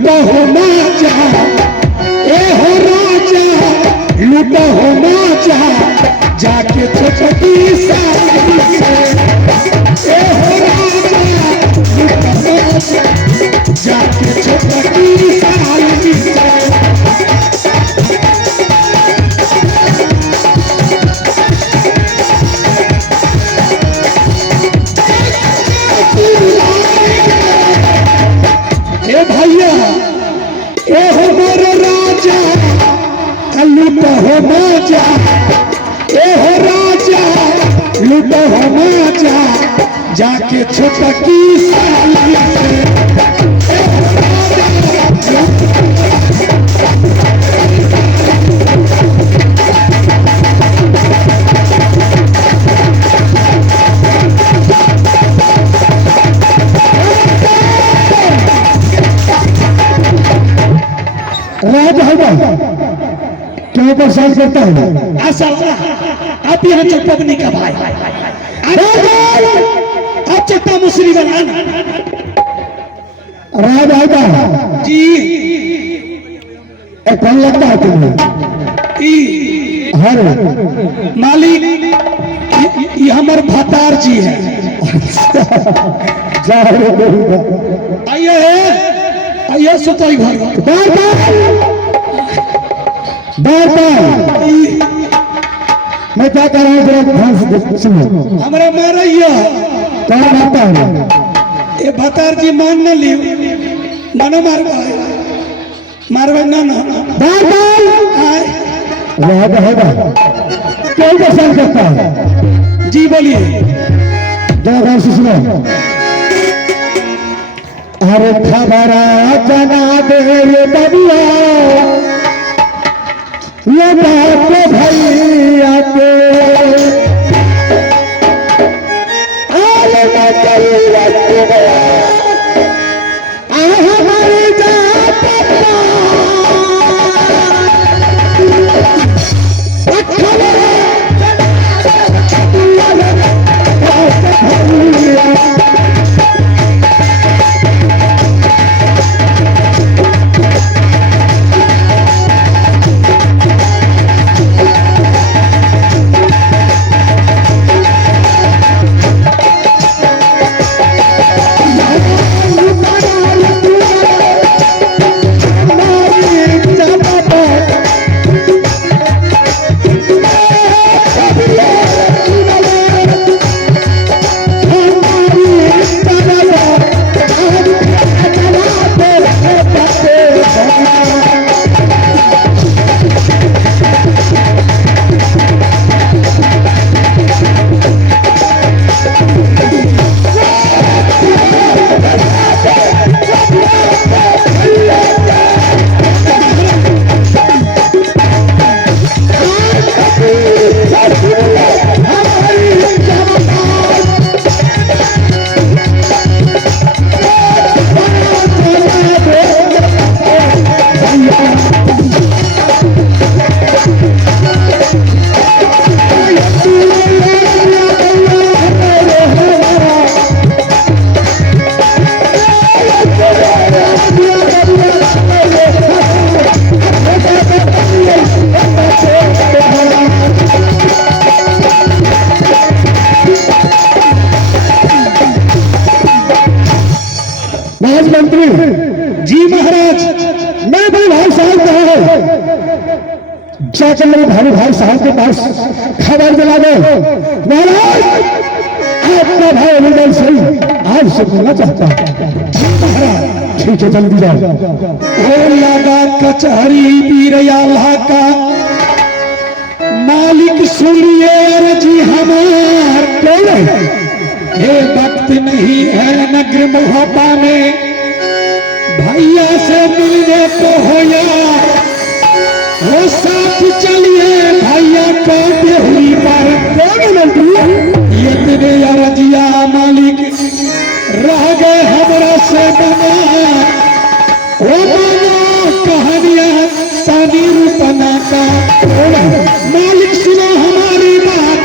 लूटा हो माजा, ए हो राजा लूटा हो माजा, जाके छोटकी साली से, ए हो राजा लूटा माजा, जाके छोटकी साली से। ए भैया ए हो मोर राजा लूटा हो माजा, ए हो राजा लूटा हो माजा, जाके छोटकी साली से, ए हो राजा राजा होगा क्यों परेशान करता है? आप यहाँ चटपटनी का भाई आप चट्टा मुसरी बनाना राज होगा जी। कौन लगता है तुम्हें? हर मालिक ये हमारे भतार जी है। आइए आइए सुतोई घर मैं क्या कर रहा हूँ जरा ध्यान से सुनो। हमारा मारिया कौन आता है? ये भतार जी मान न ली मानो मारवा ना क्यों पसंद करता है? जी बोलिए जरा ध्यान से सुनो। अरे खबरा जना दे ये बबुआ लगा के भैया के, अरे मैं कई रख गया हमारी जात राजमंत्री जी महाराज, मैं भाई भाई साहब कहा है जाकर मेरे भाई भाई साहब के पास खबर दिला दो महाराज आपका भाई अभिनंदन सिंह आज से मिलना चाहता है। महाराज ठीक है जल्दी जाओ। लगा कचहरी पीरयाला का मालिक सुनिए अर्जी हमार ये वक्त नहीं है नगर मोहब्बा में भैया से मिलने को होया वो साथ चलिए भैया को देहरी पर ये तेरे अर्जिया मालिक रह गए हमरा से बना वो बना कहानियां सानी रूपना का मालिक सुनो हमारी बात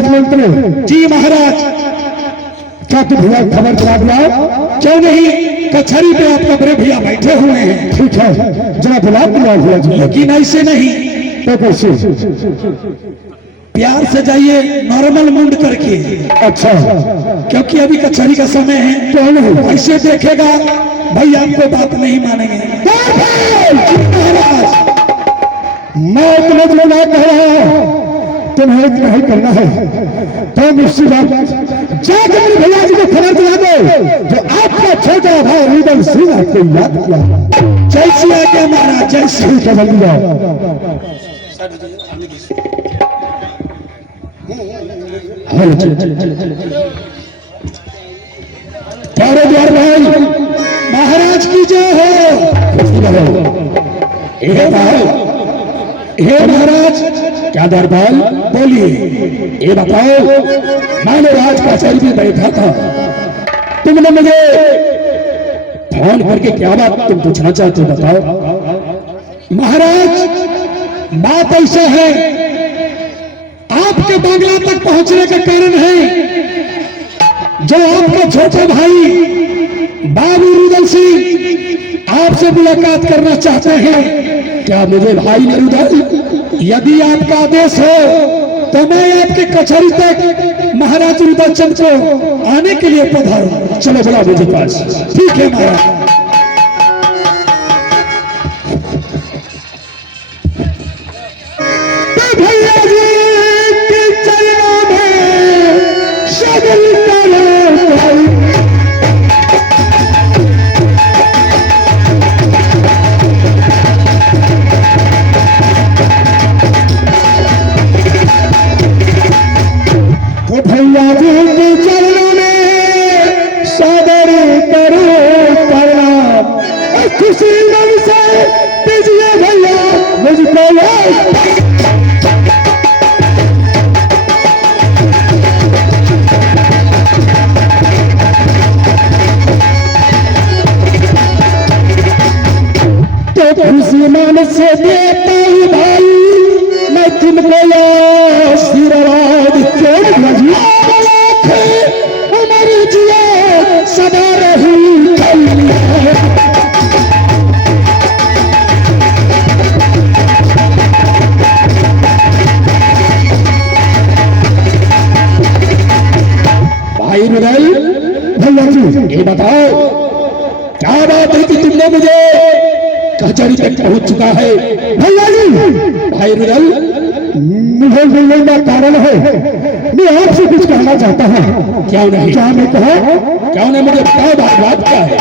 राजमंत्री जी महाराज। क्या तू भैया खबर करा दिया? क्यों नहीं, कचहरी पे आपका बड़े भैया बैठे हुए हैं। ठीक है, जरा बुला दिया भैया जी। लेकिन ऐसे नहीं, तो कैसे? प्यार से जाइए, नॉर्मल मुंड करके। अच्छा, क्योंकि अभी कचहरी का समय है। तो नहीं ऐसे देखेगा भाई आपको बात नहीं मानेंगे। महाराज मैं इतना जो ना कह रहा हूं, तुम्हें इतना ही करना है तो मुझसे जाकर मेरे भैया जी को खबर दिला दो जो आपका छोटा भाई रुदल सिंह आपको याद किया। जैसी आज्ञा महाराज, जैसी। ठीक है, जल्दी जाओ। प्यारे द्वार भाई महाराज की जय हो। हे महाराज, क्या दरबार? बोलिए। ये बताओ, मैंने राज कचहरी में बैठा था, तुमने मुझे फोन करके क्या बात तुम पूछना चाहते हो, बताओ। महाराज बात ऐसा है, आपके बांग्ला तक पहुंचने के कारण है जो आपके छोटे भाई बाबू रुदल सिंह आपसे मुलाकात करना चाहते हैं। क्या मुझे भाई ने रुदल? यदि आपका आदेश हो तो मैं आपके कचहरी तक महाराज रुदल चंद को आने के लिए पधारूं। चलो बुला मुझे पास। ठीक है महाराज। भैया जी के चरणों में शगल करो भाई। तो भैया जी के चरणों में सदर करो प्रणाम, खुशी मन से दीजिए भैया मुझको याद। खुशी मन से देता हूँ भाई मैं तुमको आशीर्वाद। उमर जिया सदा रही भाई रुदल। भैया जी ये बताओ, क्या बात है कि तुमने मुझे कचहरी तक पहुंच चुका है? भैया जी, भाई रुदल मुझे मिलने का कारण है, मैं आपसे कुछ कहना चाहता हूँ। क्या नहीं? क्या मैं कहा? क्या नहीं मुझे बताओ, बात क्या है?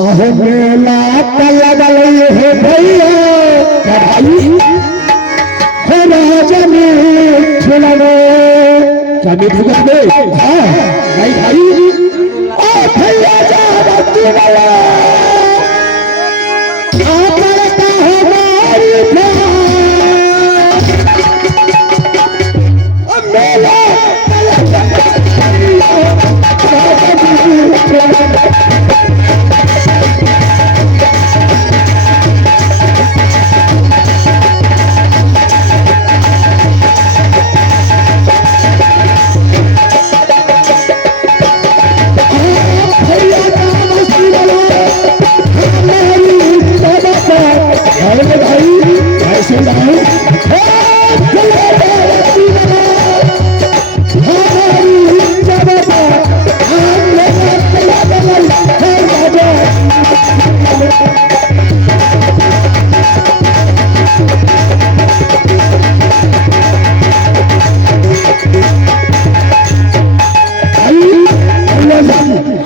अहो मेला का लगल है भैया। क्या भाई? हो राजा में खिलाने क्या मिठुआ में? हाँ नहीं भाई, भैया जा वाला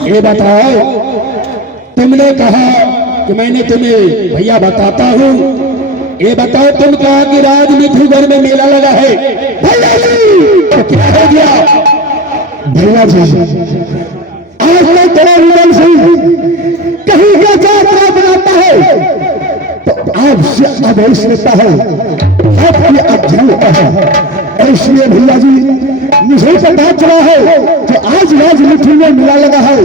ये बताओ, तुमने कहा कि मैंने तुम्हें भैया बताता हूँ, ये बताओ तुम कहा कि राज मिठूगढ़ में मेला लगा है। भैया जी तो क्या हो गया? भैया जी आज मैं तेरा रुदल सिंह कहीं का यात्रा बनाता है तो आपसे आदेश लेता है, आपकी आज्ञा लेता है। इसलिए भैया जी मुझे पता चला है कि आज राज मिठू में मेला लगा है,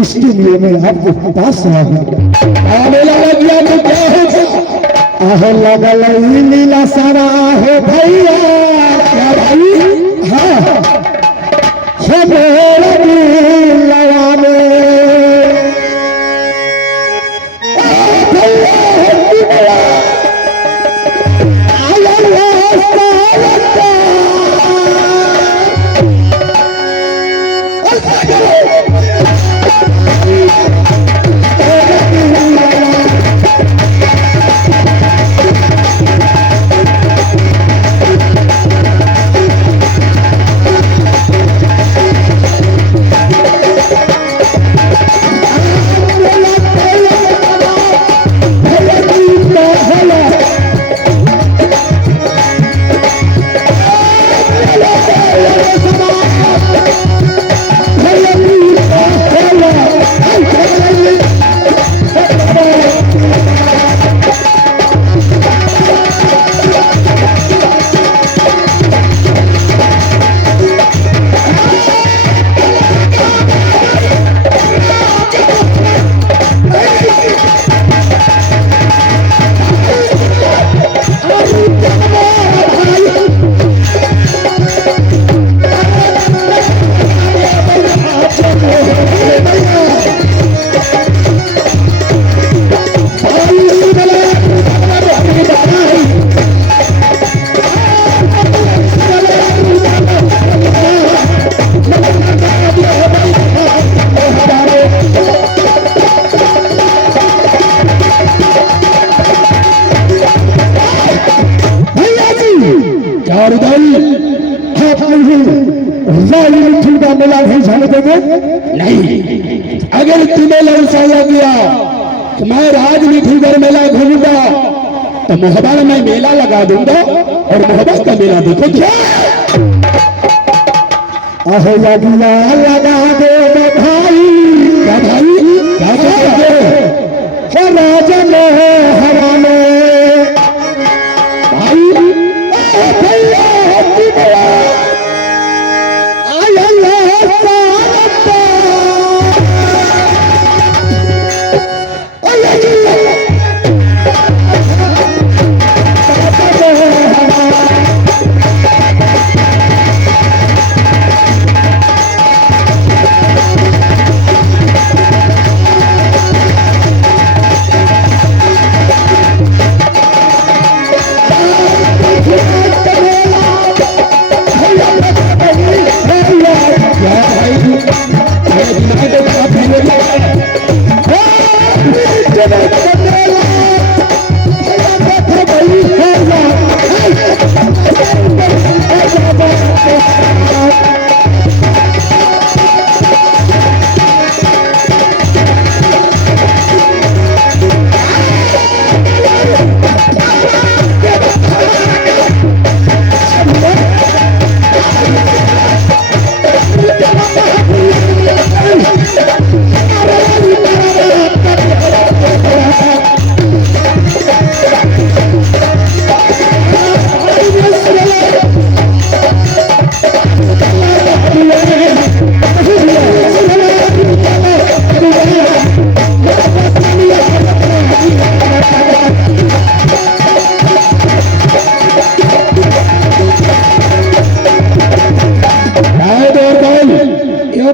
इसके लिए मैं आपको पास आया हूँ। मेला लग गया तो क्या होगा? आहो लगल नीला सारा हो भैया। क्या भाई? हाँ हो मेरा दिल लगावे मेला नहीं जाने देंगे। नहीं, अगर तुम्हें ललचाया गया कि मैं राजनीतिगर मेला घूमूंगा तो मोहब्बत में मेला लगा दूंगा और मोहब्बत का मेला देखोगे। अहो लगिया लगा दे भाई, क्या भाई क्या कहोगे? हो राजा में हवा में भाई भैया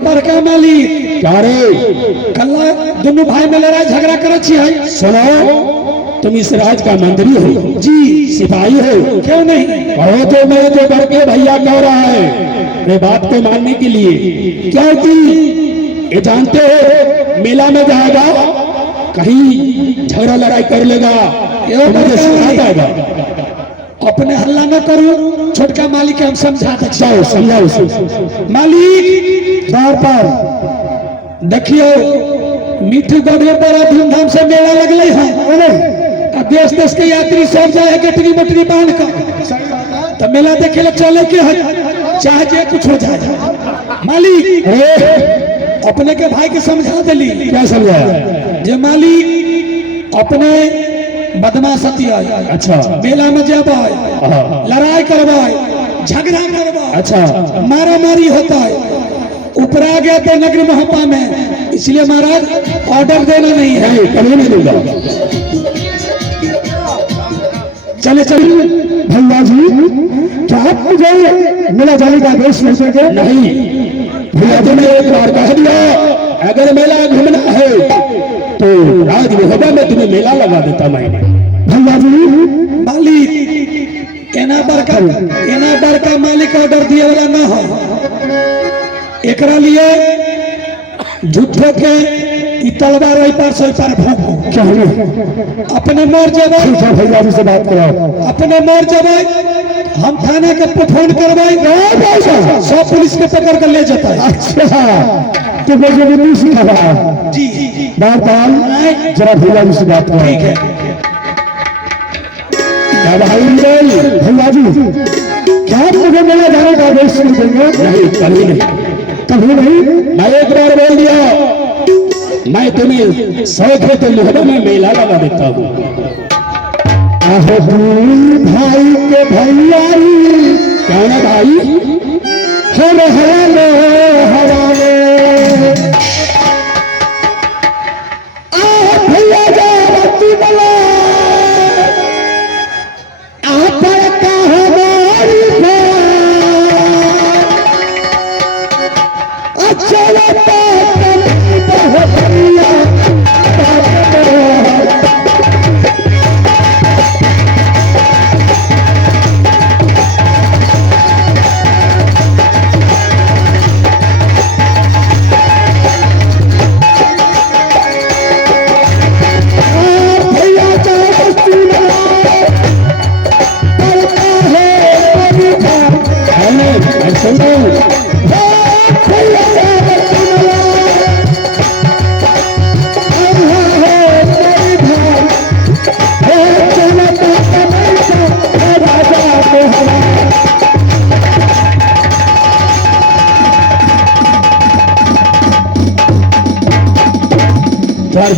बड़का मालिक क्या रे कल्ला दोनों भाई में लड़ाई झगड़ा करे छियै। सुनो, तुम इस राज का मंत्री हो जी सिपाही हो, क्यों नहीं कहो तो मैं जो बड़के भैया कह रहा है ये बात को मानने के लिए, क्योंकि ये जानते हो मेला में जाएगा कहीं झगड़ा लड़ाई कर लेगा ये मुझे शिकायत आएगा। अपने हल्ला न करो, छोटका मालिक के हम समझा जाओ समझाओ उसे। मालिक द्वार पर देखियो मीठू गढ़े बड़ा धूमधाम से मेला लगले है। देश देश के यात्री सब जाए गटरी मटरी बांध कर तो मेला देखे ला चले के है, चाहे जे कुछ हो जाए। मालिक अपने के भाई के समझा दिली। क्या समझाया? जे मालिक अपने बदमाश हतिया, अच्छा मेला में जब लड़ाई करवाए झगड़ा करवाए, अच्छा मारा मारी होता है, उपरा गया तो नगरी मोहब्बा में, इसलिए महाराज ऑर्डर देना नहीं है। कभी नहीं दूंगा। चले चले भैया जी, क्या आप मुझे मेला जाने का आदेश नहीं देंगे? नहीं भैया, तुम्हें एक बार कह दिया, अगर मेला घूमना है तो राज महोदय में तुम्हें मेला लगा देता मैंने। भैया जी, मालिक एना बड़का मालिक ऑर्डर दिए वाला ना हो, एकरा लिए झूठे के ई तलवार ओई पार से ओई पार भोंको, क्या है? अपने मर जेबै, ठीक है, भैया जी से बात कराओ। अपने मर जेबै, हम थाने के फोन करबै, सब पुलिस के पकड़ कर ले जाता है। अच्छा, तो मुझे भी नहीं सिखा जी बात जरा भैया जी से बात कराओ। ठीक है। क्या भाई भैया जी, क्या आप मुझे मेला जाने का आदेश नहीं देंगे? नहीं, कभी नहीं, कभी नहीं। मैं एक बार बोल दिया, मैं तुम्हें शौक है तो महोदय में मेला लगा देता हूँ। आहो भाई के भैया क्या ना भाई, हम हवाले हवाले भैया जावती बला आप का हमारी अच्छा लगता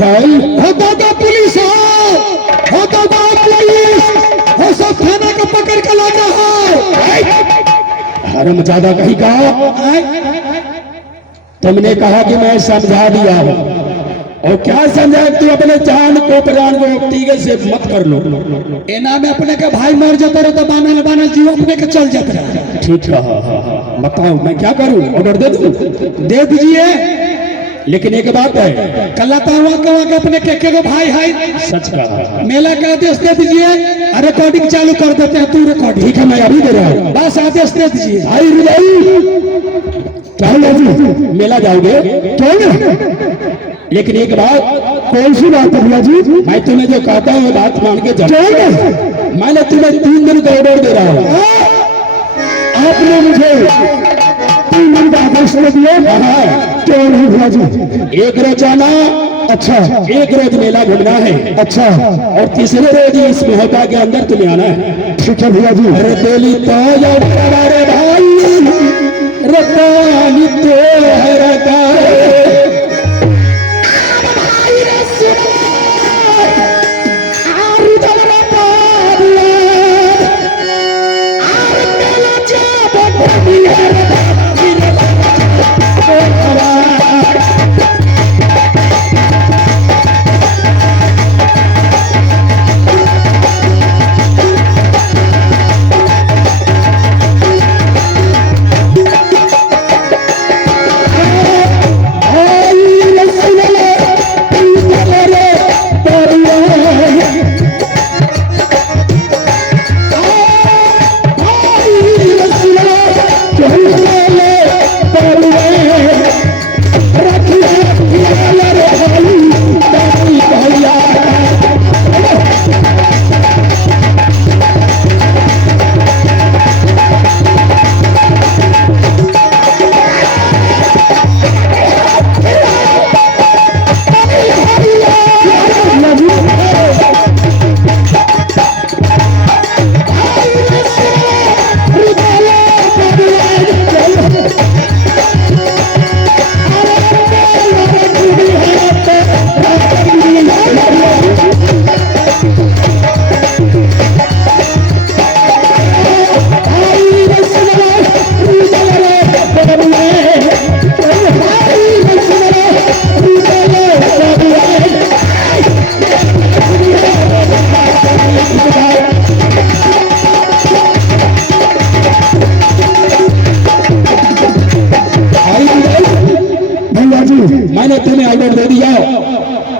भाई होता तो पुलिस होता तो पुलिस हो, सब थाना को पकड़ के लाना है। हरम ज्यादा कहीं कहा, तुमने कहा कि मैं समझा दिया हूं, और क्या समझा? तू अपने जान को प्राण को तीगे से मत कर लो। एना में अपने के भाई मर जाते रहे तो बानल बानल जीव अपने के चल जाते रहे। ठीक है, बताओ मैं क्या करूं? ऑर्डर दे दूं? दे दीजिए, लेकिन एक बात है, कल के अपने के भाई है, सच कहा। मेला का आदेश दे दीजिए, रिकॉर्डिंग चालू कर देते हैं। तू रिकॉर्डिंग ठीक है, मैं अभी दे रहा हूँ, बस आदेश दे दीजिए। क्या मेला जाओगे? क्यों? लेकिन एक बात, कौन सी बात है भैया जी? मैं तुम्हें जो कहता हूँ बात मान के जाओ। मैंने तुम्हें 3 दिन का ऑर्डर दे रहा हूँ। आपने मुझे 3 दिन का आदेश दे दिया। क्यों नहीं भैया जी? एक रोज आना, अच्छा, एक रोज मेला घूमना है, अच्छा, और तीसरे रोज इस महोत्सव के अंदर तुम्हें आना है। ठीक है भैया जी। अरे दिली तो हमारे भाई रतानी तो है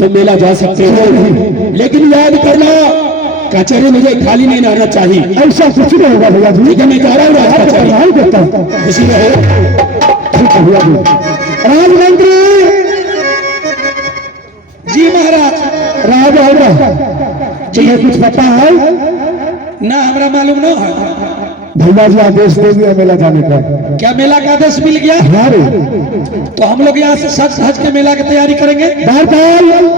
तो मेला जा सकते हो, लेकिन याद करना कचहरी मुझे खाली नहीं रहना चाहिए। ऐसा कुछ नहीं होगा भैया जी। ठीक है, मैं जा रहा हूँ कचहरी। प्रणाम करता हूँ। खुशी रहे। ठीक है भैया जी। राजमंत्री जी महाराज। राजा तुम्हें कुछ पता है? ना हमरा मालूम न है। भैया जी आदेश दे दिया मेला जाने का। क्या मेला का आदेश मिल गया? हाँ रे। तो हम लोग यहाँ से सच सच के मेला की तैयारी करेंगे।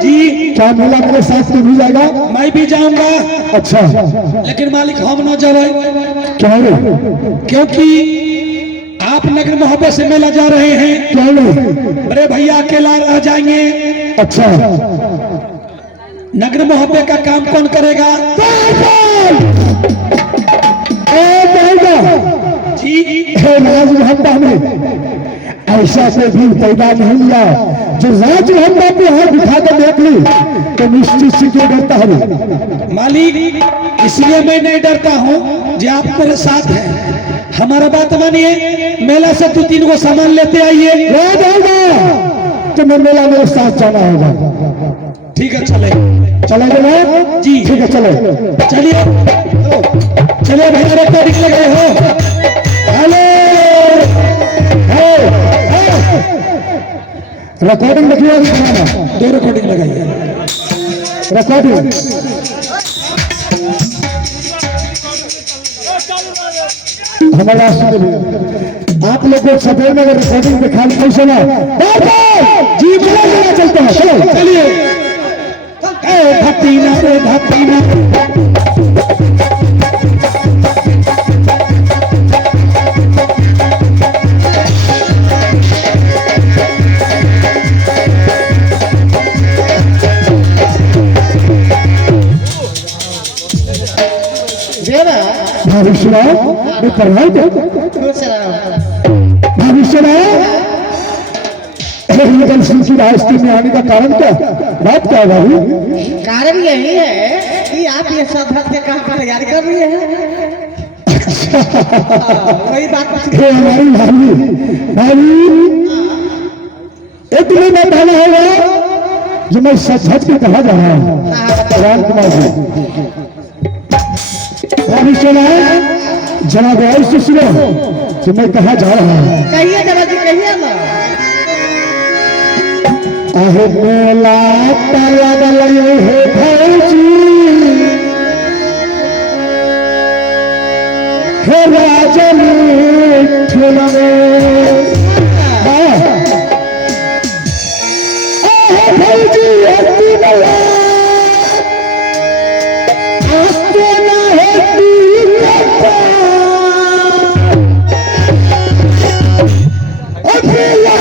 जी। क्या मेला मेरे साथ में भी जाएगा? मैं भी जाऊंगा। अच्छा, लेकिन मालिक हम न जाए। क्यों रे? क्योंकि आप नगर मोहब्बत से मेला जा रहे हैं। क्यों रे? बड़े भैया अकेला रह जाएंगे। अच्छा, नगर मोहब्बत का काम कौन करेगा? जी। राज मोहब्बत में ऐसा से भी पैदा नहीं लिया जो राज मोहब्बत में हाथ उठा कर देख ली तो निश्चित से क्यों डरता है? मालिक इसलिए मैं नहीं डरता हूँ जो आप मेरे साथ हैं। हमारा बात मानिए, मेला से 2-3 को सामान लेते आइए। तुम्हें मेला मेरे साथ जाना होगा। ठीक है, चले चलेंगे ना? जी ठीक है, चले चलिए। चलिए भैया, रिकॉर्डिंग लगे हो। हेलो, रिकॉर्डिंग देखिए। 2 रिकॉर्डिंग लगाइए। रिकॉर्डिंग हमारा आप लोग को सफेद में रिकॉर्डिंग दिखा कैसे ना जी मेला चलते हैं। चलो चलिए। धपीना धपीना भविष्य में करवाई दो। भविष्य में की रास्ते में आने का कारण क्या? बात क्या है भाभी? कारण यही है कि आप ये सब धर्म के काम पर तैयारी कर रही है। वही बात हमारी भाभी एक दिन में पहला होगा जो मैं सच के कहा जा रहा हूँ। राम कुमार जी भविष्य में जनाब ऐसे सुनो कि मैं कहा जा रहा हूँ। कहिए जरा जी, कहिए ना। आहे मेला लगल है भौजी हे राजन ठुलवे आहे भौजी हत्ती नया आस्ते ना हत्ती कपा अकेला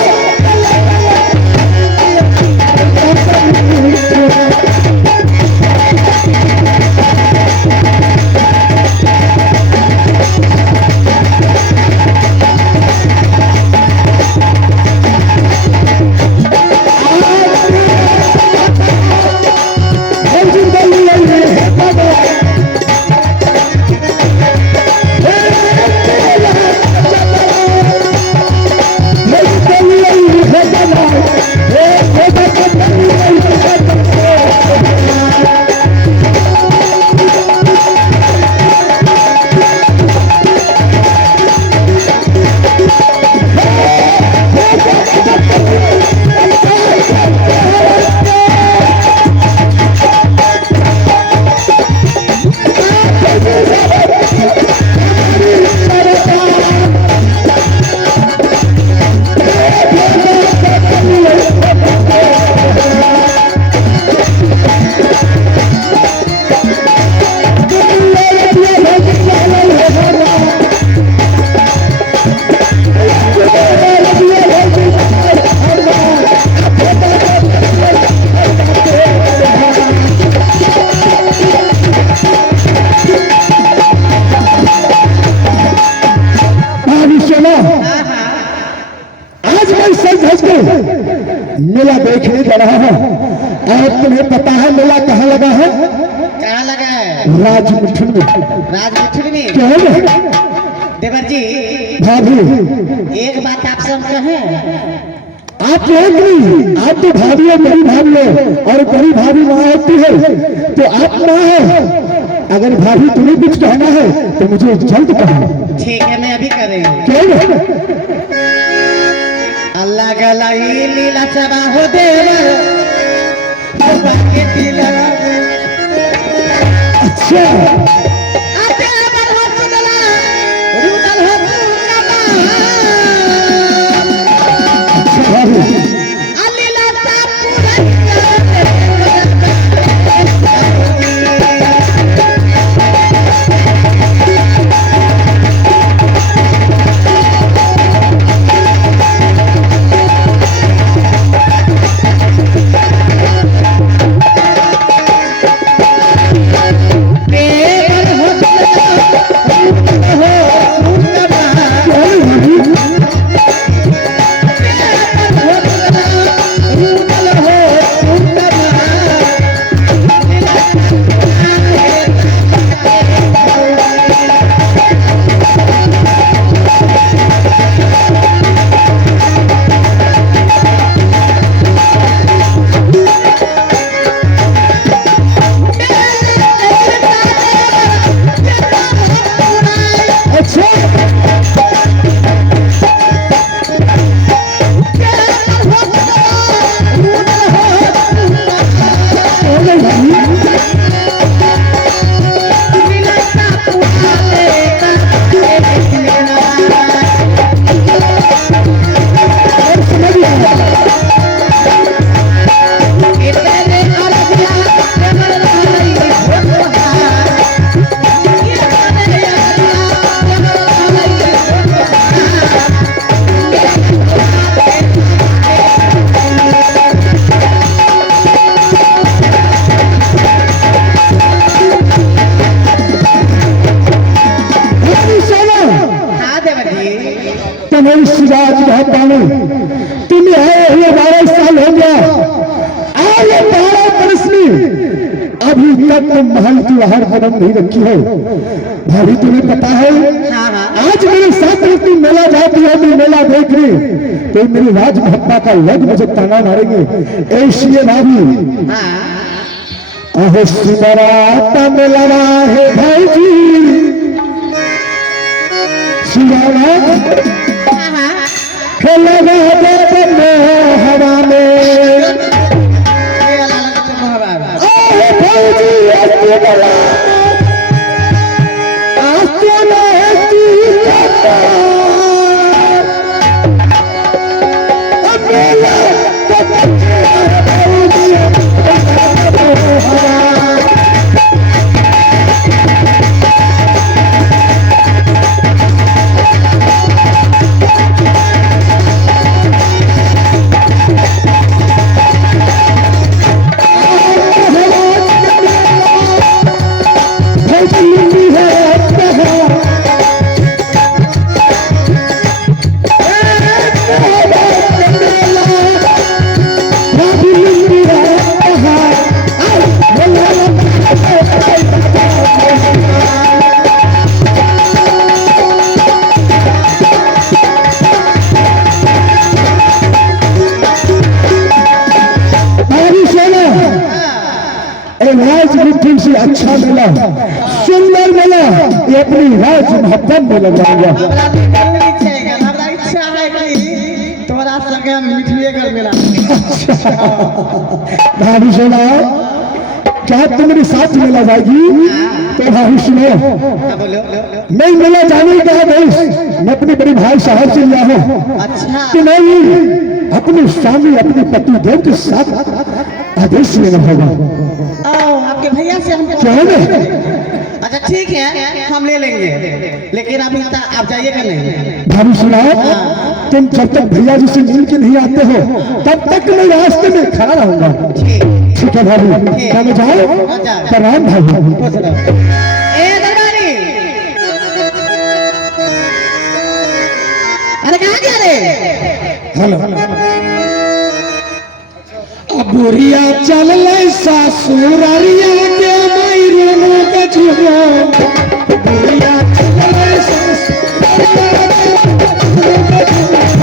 मेला देखने जा रहा हूँ। और तुम्हें पता है मेला कहाँ लगा है? कहाँ लगा है? राजमिठुन में। राजमिठुन में? क्यों? देवर जी भाभी एक बात आप सब कहें, आप एक नहीं, आप तो भाभी है, मेरी भाभी है, और बड़ी भाभी माँ होती है, तो आप माँ है। अगर भाभी तुम्हें कुछ कहना है तो मुझे जल्द कहो। ठीक है, मैं अभी कर रही हूँ। क्यों? अल्लाह गला ही लीला चबा हो देवर के दिला अच्छा देवर हो चला रुदल हो अच्छा भाभी, लीला तुम्हें सिराज महतानी, तुम्हें आए हुए 12 साल हो गया, आए 12 वर्ष में अभी तक तुम महल की बाहर कदम नहीं रखी हो। भाभी तुम्हें पता है, आज मेरे साथ में तुम मेला जाती हो, मैं मेला देख रही तो मेरी राज महत्ता का लग मुझे ताना मारेंगे। ऐसी है भाभी, अहो सिमराता मेला है भाई जी, सियारा लगा दे हवा में, राजनीति से अच्छा मिला, सुंदर मिला, ये अपनी राज मोहब्बत में लगाऊंगा। हमारा इच्छा है कि तुम्हारा संगे मिठिए कर मिला। भाभी सुना, क्या तुम मेरे साथ मिला जाएगी? तो भाभी सुनो, मैं मिला जाने का आदेश मैं अपने बड़े भाई साहब से लिया हूँ। अच्छा, कि नहीं, अपने स्वामी अपने पति देव के साथ आदेश लेना होगा। आपके भैया से हम क्या है? अच्छा ठीक है, हम ले लेंगे, लेकिन अभी आप जाइएगा नहीं। भाभी सुनाओ, तुम जब तक भैया जी से मिल के नहीं आते हो तब तक मैं रास्ते में खड़ा रहूंगा। ठीक है भाभी, क्या मैं जाऊँ? प्रणाम भाभी। अरे कहाँ जा रहे? हेलो, बुढ़िया चल सासुरारिया के मैरों के झुमो, बुढ़िया चल सासुरारिया के मैरों के झुमो।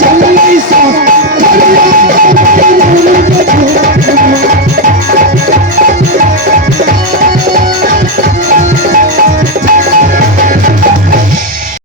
चल नहीं सा